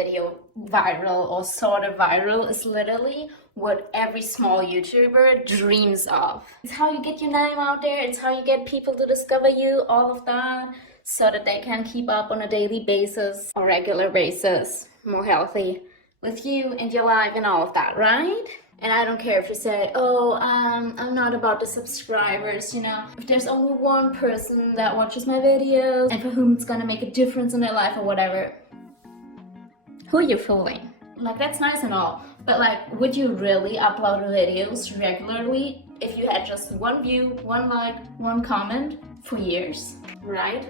video viral or sort of viral is literally what every small YouTuber dreams of. It's how you get your name out there, it's how you get people to discover you, all of that, so that they can keep up on a daily basis or regular basis, more healthy with you and your life and all of that, right? And I don't care if you say, oh, I'm not about the subscribers, you know. If there's only one person that watches my videos and for whom it's gonna make a difference in their life or whatever, who are you fooling? Like, that's nice and all, but like, would you really upload videos regularly if you had just one view, one like, one comment for years, right?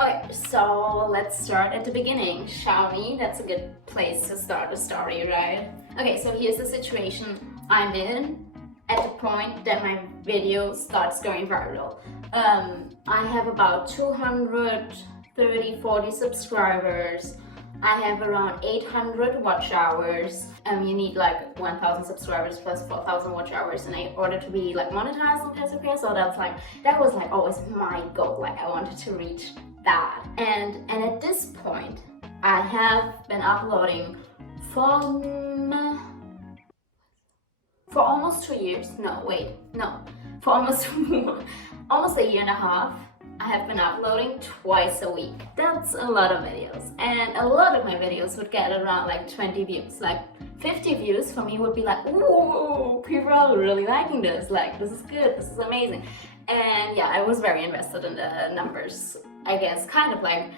Okay, so let's start at the beginning, shall we? That's a good place to start a story, right? Okay, so here's the situation I'm in at the point that my video starts going viral. I have about 230-40 subscribers. I have around 800 watch hours. You need like 1,000 subscribers plus 4,000 watch hours in order to be like monetized on Facebook. So that was like always my goal. Like, I wanted to reach that. And at this point, I have been uploading for almost 2 years. For almost almost a year and a half. I have been uploading twice a week. That's a lot of videos, and a lot of my videos would get around like 20 views. Like 50 views for me would be like, ooh, people are really liking this, like this is good, this is amazing. And yeah, I was very invested in the numbers. I guess kind of like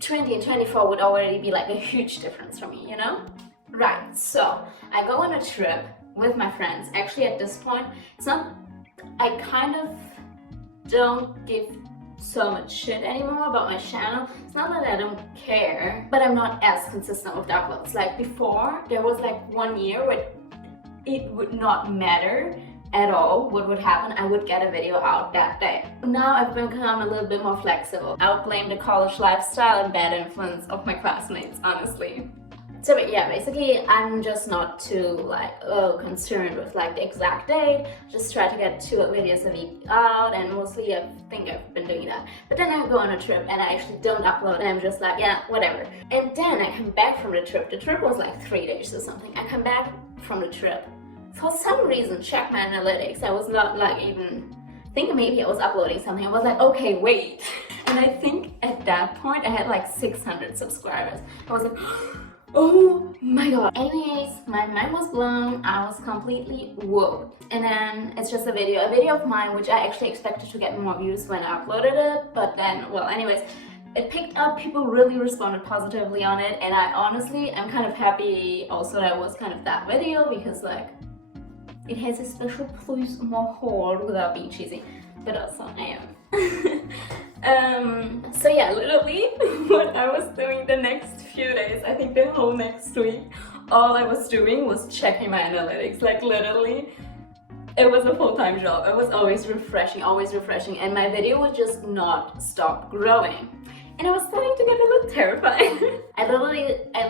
20 and 24 would already be like a huge difference for me, you know? Right, so I go on a trip with my friends. Actually, at this point, it's not, I kind of don't give so much shit anymore about my channel. It's not that I don't care, but I'm not as consistent with the uploads. Like before, there was like 1 year where it would not matter at all what would happen. I would get a video out that day. Now I've become a little bit more flexible. I would blame the college lifestyle and bad influence of my classmates, honestly. So yeah, basically I'm just not too like concerned with like the exact date. Just try to get 2 videos a week out, and mostly I think I've been doing that. But then I go on a trip and I actually don't upload, and I'm just like, yeah, whatever. And then I come back from the trip. The trip was like 3 days or something. I come back from the trip. For some reason, check my analytics. I was not like even thinking maybe I was uploading something. I was like, okay, wait. And I think at that point I had like 600 subscribers. I was like, oh my god. Anyways, my mind was blown. I was completely whoa. And then it's just a video of mine, which I actually expected to get more views when I uploaded it. But then, well, anyways, it picked up. People really responded positively on it. And I honestly, I'm kind of happy also that it was kind of that video, because like, it has a special place in my heart without being cheesy. But also, I am. So yeah, literally what I was doing the next few days, I think the whole next week, all I was doing was checking my analytics. Like literally, it was a full-time job. I was always refreshing, and my video would just not stop growing. And I was starting to get a little terrified. I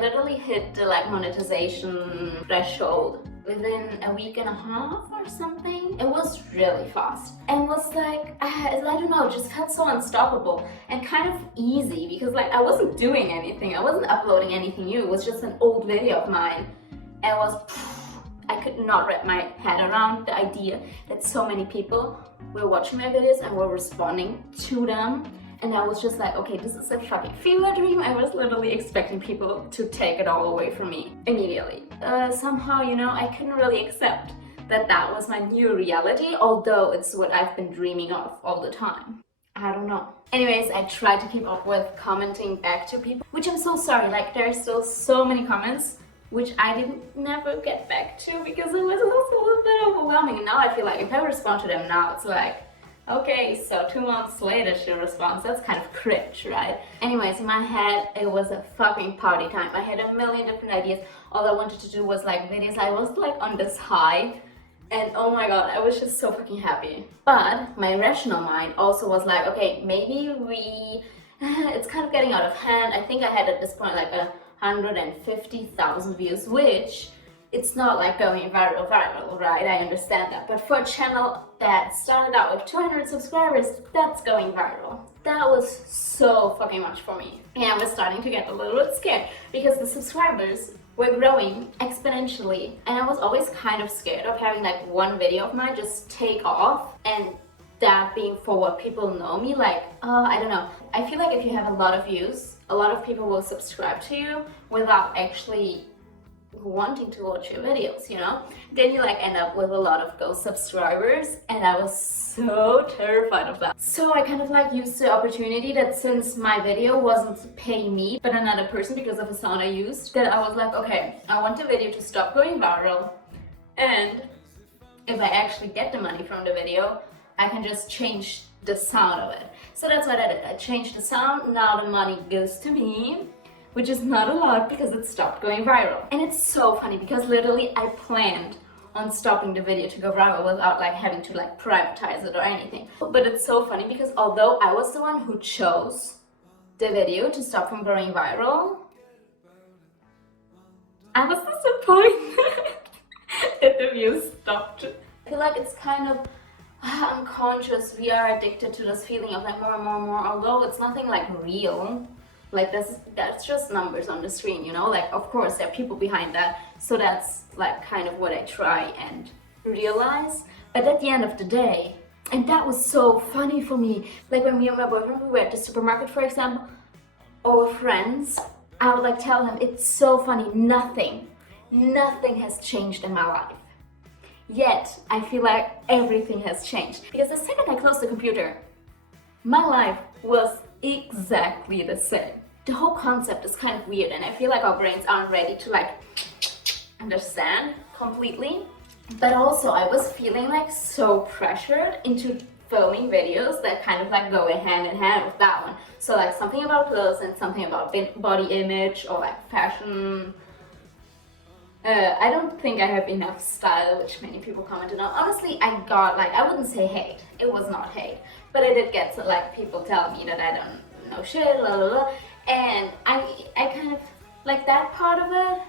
literally hit the like monetization threshold within a week and a half or something. It was really fast and was like, I don't know, it just felt so unstoppable and kind of easy, because like I wasn't doing anything, I wasn't uploading anything new. It was just an old video of mine, and I could not wrap my head around the idea that so many people were watching my videos and were responding to them. And I was just like, okay, this is a fucking fever dream. I was literally expecting people to take it all away from me immediately. Somehow, you know, I couldn't really accept that that was my new reality, although it's what I've been dreaming of all the time. I don't know. Anyways, I tried to keep up with commenting back to people, which I'm so sorry. Like, there are still so many comments which I didn't never get back to, because it was also a little bit overwhelming. And now I feel like if I respond to them now, it's like, okay, so 2 months later she responds. That's kind of cringe, right? Anyways, in my head, it was a fucking party time. I had a million different ideas. All I wanted to do was like videos. I was like on this high, and oh my god, I was just so fucking happy. But my rational mind also was like, okay, maybe it's kind of getting out of hand. I think I had at this point like 150,000 views, which it's not like going viral, right? I understand that. But for a channel that started out with 200 subscribers, that's going viral. That was so fucking much for me. And I was starting to get a little bit scared because the subscribers were growing exponentially. And I was always kind of scared of having like one video of mine just take off and that being for what people know me, like, I don't know. I feel like if you have a lot of views, a lot of people will subscribe to you without actually wanting to watch your videos, you know? Then you like end up with a lot of ghost subscribers, and I was so terrified of that. So I kind of like used the opportunity that since my video wasn't paying me but another person because of a sound I used, that I was like, okay, I want the video to stop going viral, and if I actually get the money from the video, I can just change the sound of it. So that's what I did. I changed the sound. Now the money goes to me, which is not a lot because it stopped going viral. And it's so funny because literally I planned on stopping the video to go viral without like having to like privatize it or anything. But it's so funny because although I was the one who chose the video to stop from going viral, I was disappointed that the views stopped. I feel like it's kind of unconscious. We are addicted to this feeling of like more and more and more, although it's nothing like real. Like that's just numbers on the screen, you know? Like, of course there are people behind that, so that's like kind of what I try and realize. But at the end of the day, and that was so funny for me, like when me and my boyfriend we were at the supermarket, for example, or friends, I would like tell him, it's so funny, nothing has changed in my life. Yet, I feel like everything has changed. Because the second I closed the computer, my life was exactly the same. The whole concept is kind of weird, and I feel like our brains aren't ready to like understand completely. But also, I was feeling like so pressured into filming videos that kind of like go hand in hand with that one. So like something about clothes and something about body image or like fashion. I don't think I have enough style, which many people commented on. Honestly, I got like, I wouldn't say hate. It was not hate. But I did get like people tell me that I don't know shit, blah, blah, blah. And I kind of, like that part of it,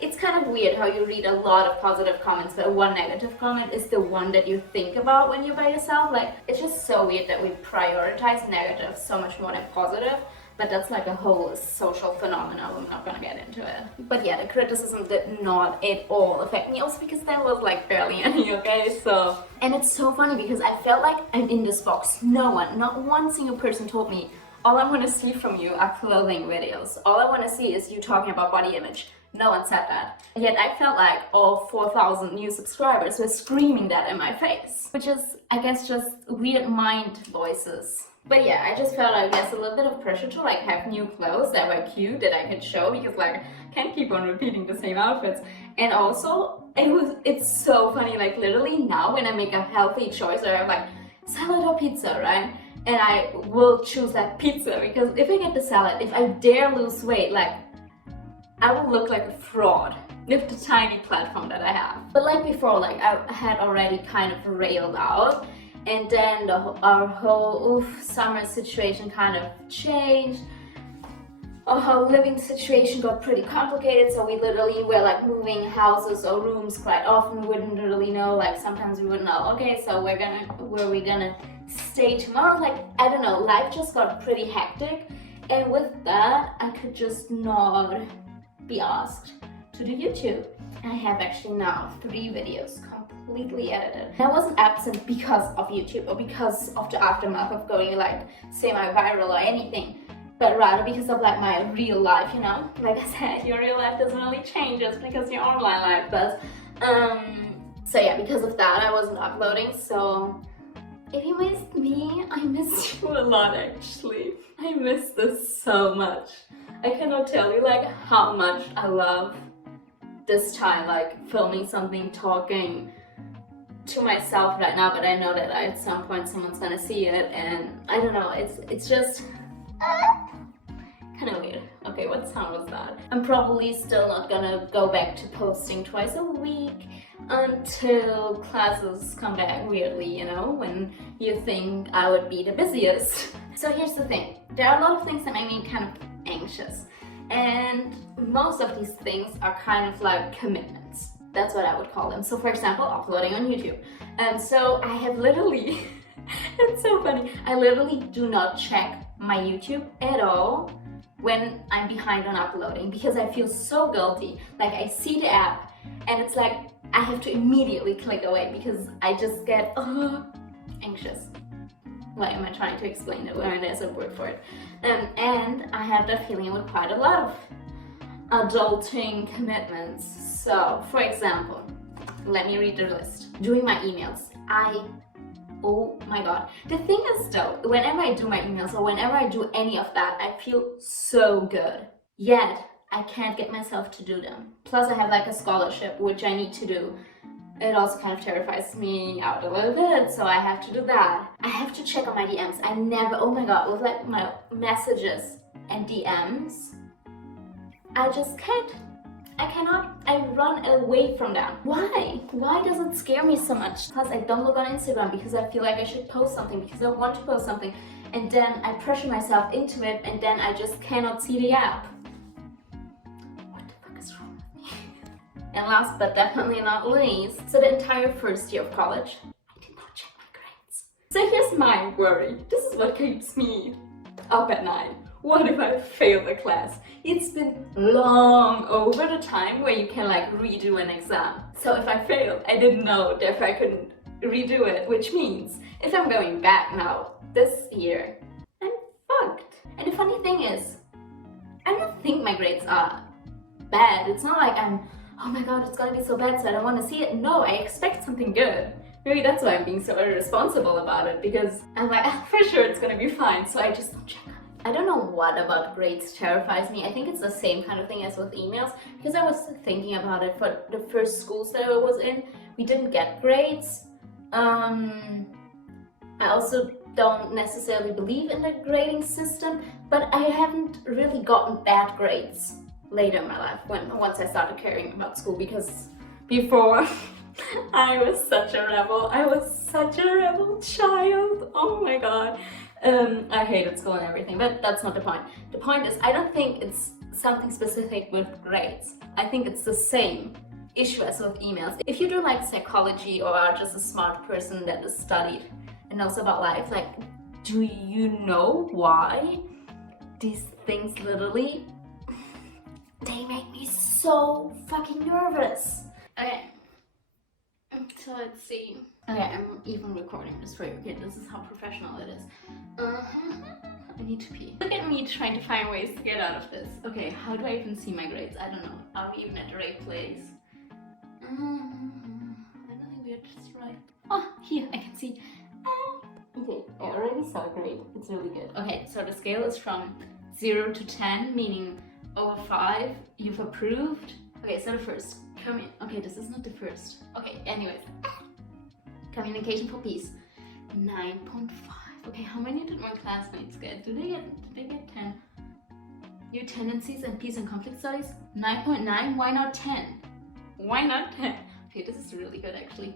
it's kind of weird how you read a lot of positive comments, but one negative comment is the one that you think about when you're by yourself. Like, it's just so weird that we prioritize negative so much more than positive. But that's like a whole social phenomenon. I'm not gonna get into it. But yeah, the criticism did not at all affect me. Also because there was like barely any, okay? So, and it's so funny because I felt like I'm in this box. Not one single person told me, all I want to see from you are clothing videos. All I want to see is you talking about body image. No one said that. Yet I felt like all 4,000 new subscribers were screaming that in my face. Which is, I guess, just weird mind voices. But yeah, I just felt, I guess, a little bit of pressure to like have new clothes that were cute that I could show, because like I can't keep on repeating the same outfits. And also, it's so funny, like literally now when I make a healthy choice, or I have like salad or pizza, right? And I will choose that pizza, because if I get the salad, if I dare lose weight, like I will look like a fraud with the tiny platform that I have. But like before, like I had already kind of railed out. And then our whole summer situation kind of changed. Our whole living situation got pretty complicated, so we literally were like moving houses or rooms quite often. We wouldn't really know, like sometimes we wouldn't know, okay, so where we gonna stay tomorrow? Like, I don't know, life just got pretty hectic. And with that, I could just not be asked to do YouTube. I have actually now 3 videos completely edited. I wasn't absent because of YouTube or because of the aftermath of going like semi-viral or anything, but rather because of like my real life, you know? Like I said, your real life doesn't really change just because your online life does. So yeah, because of that I wasn't uploading. So if you missed me, I missed you a lot actually. I miss this so much. I cannot tell you like how much I love this time, like filming something, talking to myself right now, but I know that at some point someone's gonna see it, and I don't know, it's just kind of weird. Okay, what sound was that? I'm probably still not gonna go back to posting twice a week until classes come back, weirdly, you know, when you think I would be the busiest. So here's the thing, there are a lot of things that make me kind of anxious. And most of these things are kind of like commitments. That's what I would call them. So for example, uploading on YouTube. And so I have literally, it's so funny, I literally do not check my YouTube at all when I'm behind on uploading because I feel so guilty. Like I see the app and it's like I have to immediately click away because I just get anxious. Why am I trying to explain it when there's a word for it? And I have that feeling with quite a lot of adulting commitments. So, for example, let me read the list. Doing my emails. Oh my god. The thing is though, whenever I do my emails or whenever I do any of that, I feel so good. Yet, I can't get myself to do them. Plus I have like a scholarship, which I need to do. It also kind of terrifies me out a little bit, so I have to do that. I have to check on my DMs. I never, oh my god, with like my messages and DMs, I just can't. I cannot. I run away from them. Why? Why does it scare me so much? Because I don't look on Instagram because I feel like I should post something, because I want to post something, and then I pressure myself into it, and then I just cannot see the app. What the fuck is wrong with me? And last but definitely not least, so the entire first year of college, I did not check my grades. So here's my worry. This is what keeps me up at night. What if I fail the class? It's been long over the time where you can like redo an exam. So if I fail, I didn't know that I couldn't redo it, which means if I'm going back now this year, I'm fucked. And the funny thing is, I don't think my grades are bad. It's not like I'm, oh my god, it's gonna be so bad so I don't want to see it. No, I expect something good. Maybe that's why I'm being so irresponsible about it, because I'm like, for sure it's gonna be fine, so I just don't check. I don't know what about grades terrifies me. I think it's the same kind of thing as with emails, because I was thinking about it for the first schools that I was in. We didn't get grades. I also don't necessarily believe in the grading system, but I haven't really gotten bad grades later in my life once I started caring about school, because before I was such a rebel. I was such a rebel child. Oh my god. I hated school and everything, but that's not the point. The point is, I don't think it's something specific with grades. I think it's the same issue as with emails. If you do like psychology or are just a smart person that is studied and knows about life, like, do you know why these things literally, they make me so fucking nervous. Okay, so let's see. Okay, I'm even recording this for you. Okay, this is how professional it is. I need to pee. Look at me trying to find ways to get out of this. Okay, how do I even see my grades? I don't know. Are we even at the right place? I don't think we're just right. Oh, here, I can see. Okay, I already saw a grade. It's really good. Okay, so the scale is from 0 to 10, meaning over 5, you've approved. Okay, so the first. Okay, this is not the first. Okay, anyways. Communication for peace, 9.5. Okay, how many did my classmates get? Did they get 10? New tendencies and peace and conflict studies, 9.9. Why not 10? Why not 10? Okay, this is really good actually.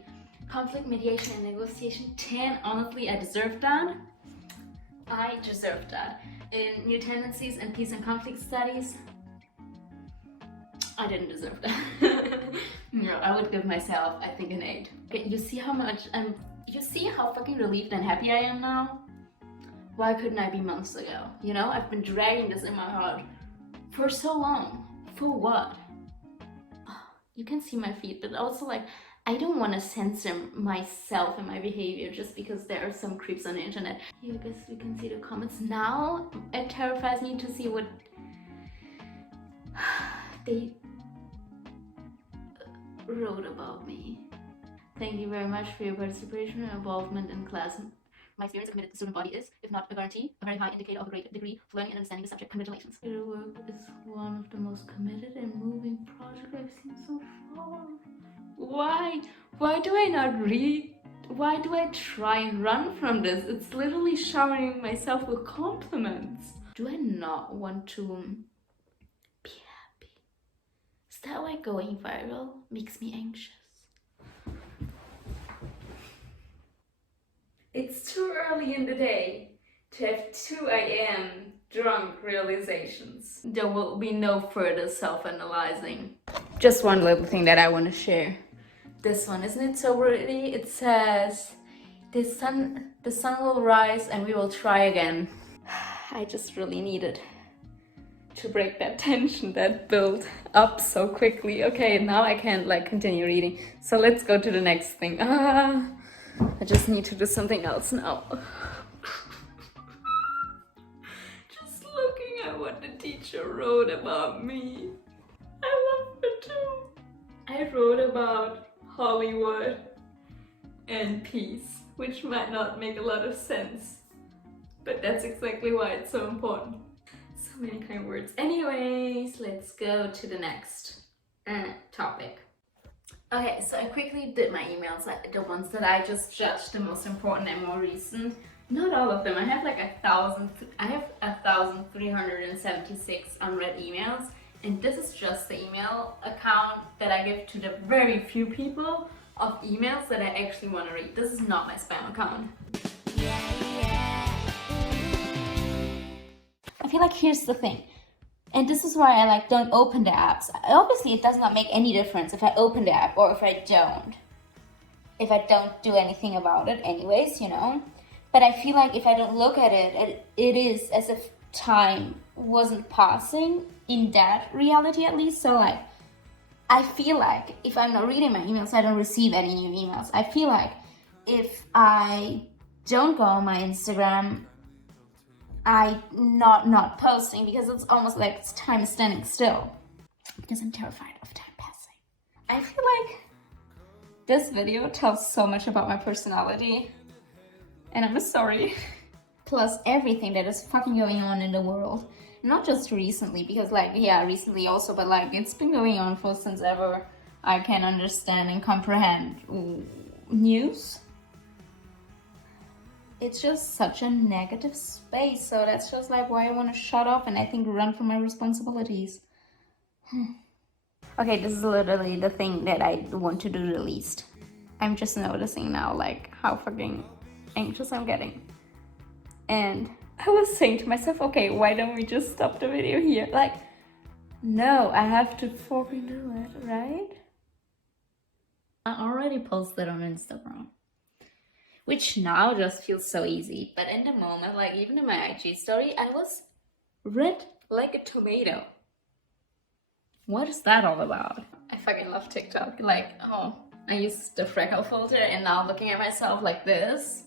Conflict mediation and negotiation, 10. Honestly, I deserve that. I deserve that. In new tendencies and peace and conflict studies, I didn't deserve that. No, I would give myself, I think, an 8. Okay, you see how much you see how fucking relieved and happy I am now? Why couldn't I be months ago? You know, I've been dragging this in my heart for so long. For what? You can see my feet, but also like, I don't want to censor myself and my behavior just because there are some creeps on the internet. You guess we can see the comments now. It terrifies me to see what they wrote about me. Thank you very much for your participation and involvement in class. My experience of committed to student body is, if not a guarantee, a very high indicator of a great degree of learning and understanding the subject. Congratulations. Your work is one of the most committed and moving projects I've seen so far. Why? Why do I not read? Why do I try and run from this? It's literally showering myself with compliments. Do I not want to be happy? Is that why going viral makes me anxious? It's too early in the day to have 2 a.m. drunk realizations. There will be no further self-analyzing. Just one little thing that I want to share. This one, isn't it so pretty? It says, the sun will rise and we will try again. I just really needed to break that tension that built up so quickly. Okay, now I can't like continue reading. So let's go to the next thing. I just need to do something else now. Just looking at what the teacher wrote about me. I love it too. I wrote about Hollywood and peace, which might not make a lot of sense, but that's exactly why it's so important. So many kind words. Anyways, let's go to the next topic. Okay, so I quickly did my emails, like the ones that I just judged the most important and more recent. Not all of them. I have like 1,376 unread emails, and this is just the email account that I give to the very few people of emails that I actually want to read. This is not my spam account. I feel like here's the thing, and this is why I like don't open the apps. Obviously it does not make any difference if I open the app or if I don't do anything about it anyways, you know. But I feel like if I don't look at it, it is as if time wasn't passing in that reality, at least. So like I feel like if I'm not reading my emails, I don't receive any new emails. I feel like if I don't go on my Instagram, I not posting, because it's almost like time is standing still, because I'm terrified of time passing. I feel like this video tells so much about my personality, and I'm sorry. Plus everything that is fucking going on in the world. Not just recently, because like, yeah, recently also, but like it's been going on for since ever I can understand and comprehend news. It's just such a negative space, so that's just like why I want to shut up and I think run from my responsibilities. Okay, this is literally the thing that I want to do the least. I'm just noticing now like how fucking anxious I'm getting. And I was saying to myself, okay, why don't we just stop the video here? Like, no, I have to fucking do it, right? I already posted on Instagram, which now just feels so easy. But in the moment, like even in my IG story, I was red like a tomato. What is that all about? I fucking love TikTok. Like, oh, I used the freckle filter and now looking at myself like this,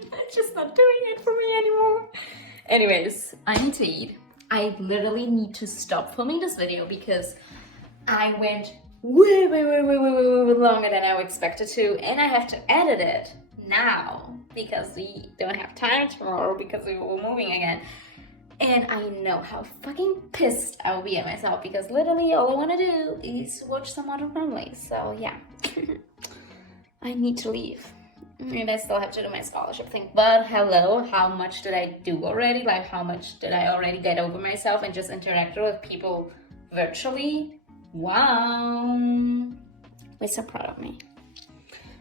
it's just not doing it for me anymore. Anyways, I need to eat. I literally need to stop filming this video because I went way longer than I expected to, and I have to edit it now because we don't have time tomorrow because we were moving again. And I know how fucking pissed I will be at myself because literally all I want to do is watch some Modern Family. So yeah, I need to leave. And I still have to do my scholarship thing. But hello, how much did I do already? Like how much did I already get over myself and just interact with people virtually? Wow. We're so proud of me.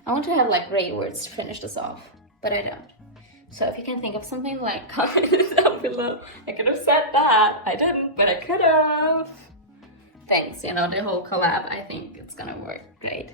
I want to have like great words to finish this off, but I don't. So if you can think of something, like comment it down below. I could have said that. I didn't, but I could have. Thanks, you know, the whole collab, I think it's gonna work great.